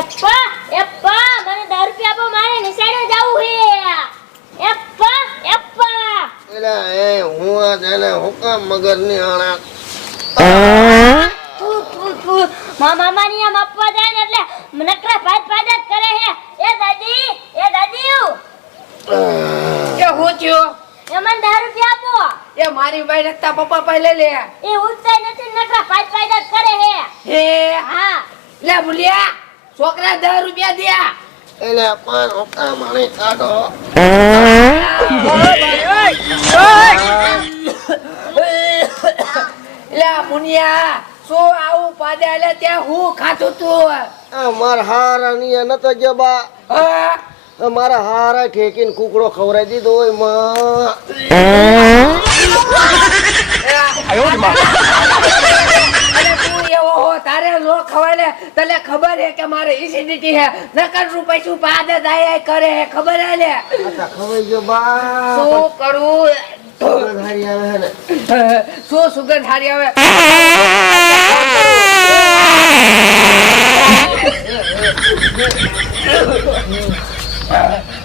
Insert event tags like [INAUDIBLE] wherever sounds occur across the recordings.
એપ્પા એપ્પા મને 10 રૂપિયા આપો મારે નિશાળે જવું છે એપ્પા એપ્પા. એલે એ હું આ જેને હુકમ મગરની આણા મા મામા ની મામાની આમ આપવા જાય ને એટલે નકરા ભાત ભાત જ કરે હે. એ દાદી એ દાદી કે હું થયો? એ મને 10 રૂપિયા આપો. એ મારી ભાઈ રખતા પપ્પા પાસે લે. એ ઉઠતા નથી નકરા ભાત ભાત જ કરે હે. હે? હા. લે ભૂલ્યા. છોકરા દસ રૂપિયા દયા. એટલે પણ ઓકા આણી કાઢો. લે મુનિયા શું આવું પાદે એટલે ત્યાં હું ખાતું તું. આ માર હારા ની નતો ગયો બા. મારા હારા ઠેકીને કુકડો ખવડાવી દીધો હોયમાં. નો ખવાય લે તને ખબર હે કે મારે એસિડિટી હે? નકર રૂ પૈસું પાદે દાય કરે હે? ખબર હે લે? ખવાઈ ગયો બા શું કરું? પણ આવે ને. [LAUGHS] શું સુગંધ હારી આવે?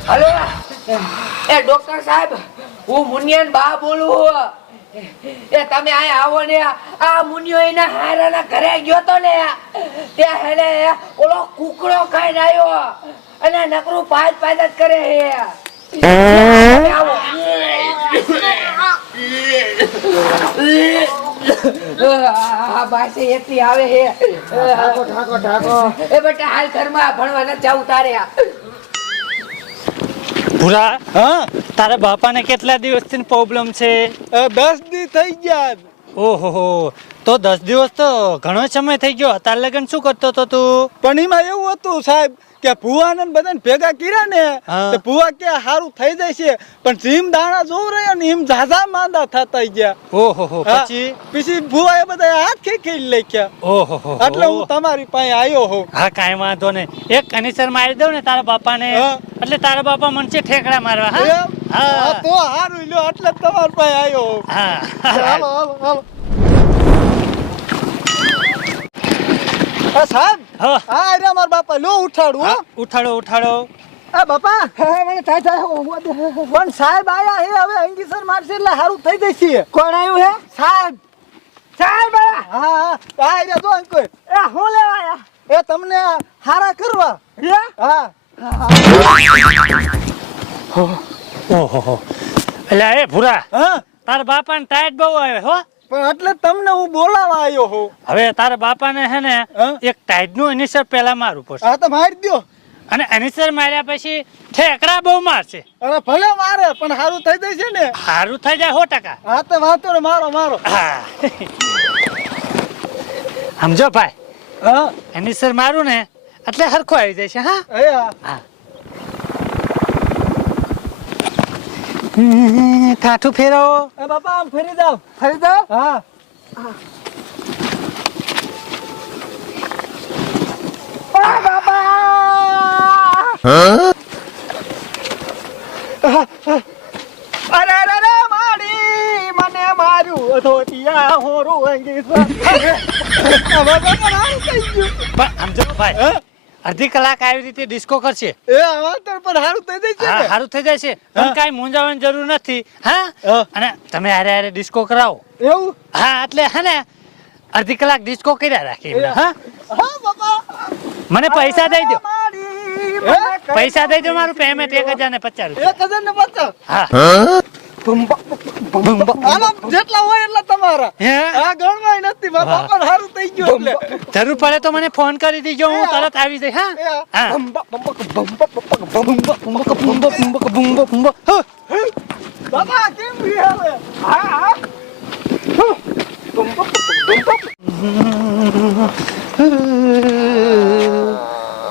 હલો. એ ડોક્ટર સાહેબ હું મુનિયન બા બોલું એ તમે આ આવો ને આ મુનિયો એના હારાના ઘરે ગયો તો ને ત્યાં હેને ઓલો કુકડો ખાઈને આવ્યો અને નકરું પાંચ પાંચ જ કરે હે. આવો હે. ઠાકો ઠાકો ઠાકો એ બટા હાલ ઘરમાં ભણવા ન જાવ તારે ભૂરા? હા? તારા બાપાને કેટલા દિવસથી પ્રોબ્લેમ છે? દસ દી થઈ ગયા. ઓહો તો દસ દિવસ તો ઘણો સમય થઈ ગયો. તાર લગન શું કરતો હતો તું? પણ એમાં એવું હતું સાહેબ કે ભુવાને ને બધાને ભેગા કર્યા ને. તો ભુવા કે સારું થઈ જાય છે પણ જીમ દાણા જોવ રહ્યા ને એમ ઝાઝા માંદા થતા ગયા. ઓહો હો પછી? પછી ભુવા એ બધા હાથ ખેંચી લખ્યા. ઓહો હો એટલે હું તમારી પાસે આવ્યો હો હા કાઈ વાંધો નહીં. એક કનિસર મારી દઉં ને તારા બાપાને. ને એટલે તારા બાપા મનસે ઠેકડા મારવા હા? તો સારું લ્યો એટલે તમારી પાસે આવ્યો હા હાલો. હાલો હાલો. હા સાહેબ? હા. આ અરે મારા બાપા લો ઉઠાડું હો. ઉઠાડો ઉઠાડો. આ બાપા. મને થાય થાય પણ સાહેબ આયા હે હવે અંગીસર મારશે એટલે સારું થઈ જશે કોણ આવ્યું હે? સાહેબ. સાહેબ હા હા. આ રે જો અંકલ એ હું લેવા આયા? એ તમને હારા કરવા. હા? ઓહો હો એટલે એ ભૂરા. તાર તારા બાપાને ટાઈટ બહુ આવે હો. પણ એટલે તમને હું બોલાવા આવ્યો હું હવે તારા બાપાને છે ને હા? એક ટાઈડનું એનિસર પહેલા મારું પડશે. હા તો મારી દ્યો. અને એનિસર માર્યા પછી ઠેકડા બહુ મારશે. અરે ભલે મારે પણ સારું થઈ જશે ને. સારું થઈ જાય સો ટકા. હા તો વાંધો ને મારો મારો. હા. સમજો ભાઈ. હા? એનિસર મારું ને એટલે હરખો આવી જાય છે હા હા હા હમ, કાઠું ફેરવો એ બાપા આમ ફરી જાવ ફરી જાવ હા. બાપા! અરે અરે અરે માડી મને માર્યું ધોતિયા હોરું અંગી હવે બાપા હારું થઈ ગયું. પણ સમજો ભાઈ? અડધી કલાક આવી રીતે ડિસ્કો કરશે. એ આવા પર હારું થઈ જાય છે હારું થઈ જાય છે. પણ કાઈ મૂંઝાવાની જરૂર નથી. હા. અને તમે હારે હારે ડિસ્કો કરાવો. એવું? હા એટલે હે ને અડધી કલાક ડિસ્કો કર્યા રાખી હા? હા બાપા. મને પૈસા દઈ દો. પૈસા દઈ દો મારું પેમેન્ટ એક હજાર ને પચાસ રૂપિયા. એક હજાર ને પચાસ? હા? જેટલા હોય એટલા તમારા હે? આ ગણવાય નથી બાપા પણ સારું થઈ ગયું એટલે જરૂર પડે તો મને ફોન કરી દીજો હું તરત આવી જઈ હા. હા. કેમ બી હા હા.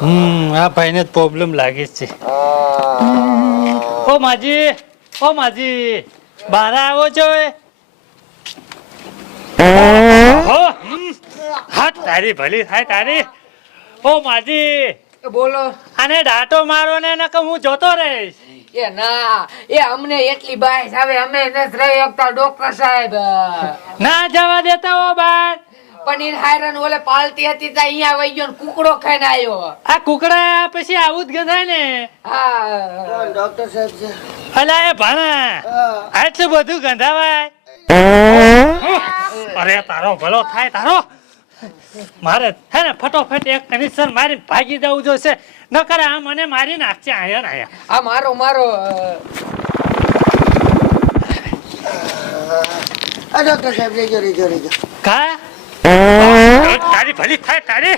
હમ આ ભાઈને જ પ્રોબ્લેમ લાગે છે ઓ માજી ઓ માજી બહાર આવો છો હમ. હા તારી ભલી થાય તારી. ઓ માજી બોલો. આને ડાટો મારો ને નકર હું જોતો રહીશ. એ ના એ અમને એટલી બાઈસ આવે અમે નથી રહી ડોક્ટર સાહેબ. ના જવા દેતા હો બાર. પણ હાયરન ઓલે પાલતી હતી ત્યાં અહીંયા વહી ગયો ને કુકડો ખાઈને આવ્યો આ કુકડા પછી આવું જ ગંધાય ને. હા. ડોક્ટર સાહેબ છે. અલા એ ભાણા આટલું બધું ગંધાવાય? અરે તારો ભલો થાય તારો. મારે હે ને ફટોફટ એક કનેક્શન મારીને ભાગી જવું જોઈશે નકર આ મને મારી નાખશે આયા ને આયા આ મારો મારો આ ડોક્ટર સાહેબ રેજો રેજો રેજો. કા? તારી ભલી થાય તારી.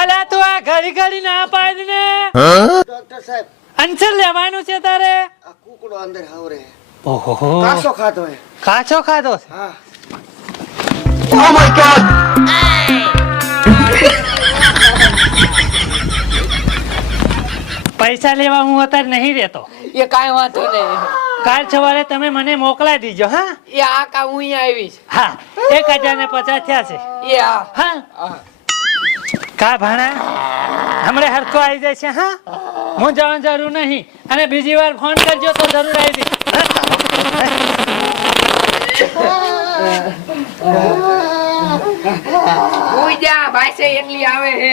અલા તું આ ઘડી ઘડી ના પાડ ને. ડોક્ટર સાહેબ. અંસર લેવાનું છે તારે? આ કુકડો અંદર હાવરે. ઓહો. કાચો ખાધો હે કાચો ખાધો છે? હા. પૈસા લેવા હું અત્યારે નહીં રહેતો. એ કાંઈ વાંધો નહીં. કાલ સવારે તમે મને મોકલા દીજો હા? એ આ કા હું અહીંયા આવીશ હા એક હજાર ને પચાસ થયા છે. એ હા? હા. કા ભાણા? હમણે હરખો આવી જાય છે હા? હું જવાનું જરૂર નહીં. અને બીજી વાર ફોન કરજો તો જરૂર આવી જઈશ ઉઈ જા ભાઈ એટલી આવે છે.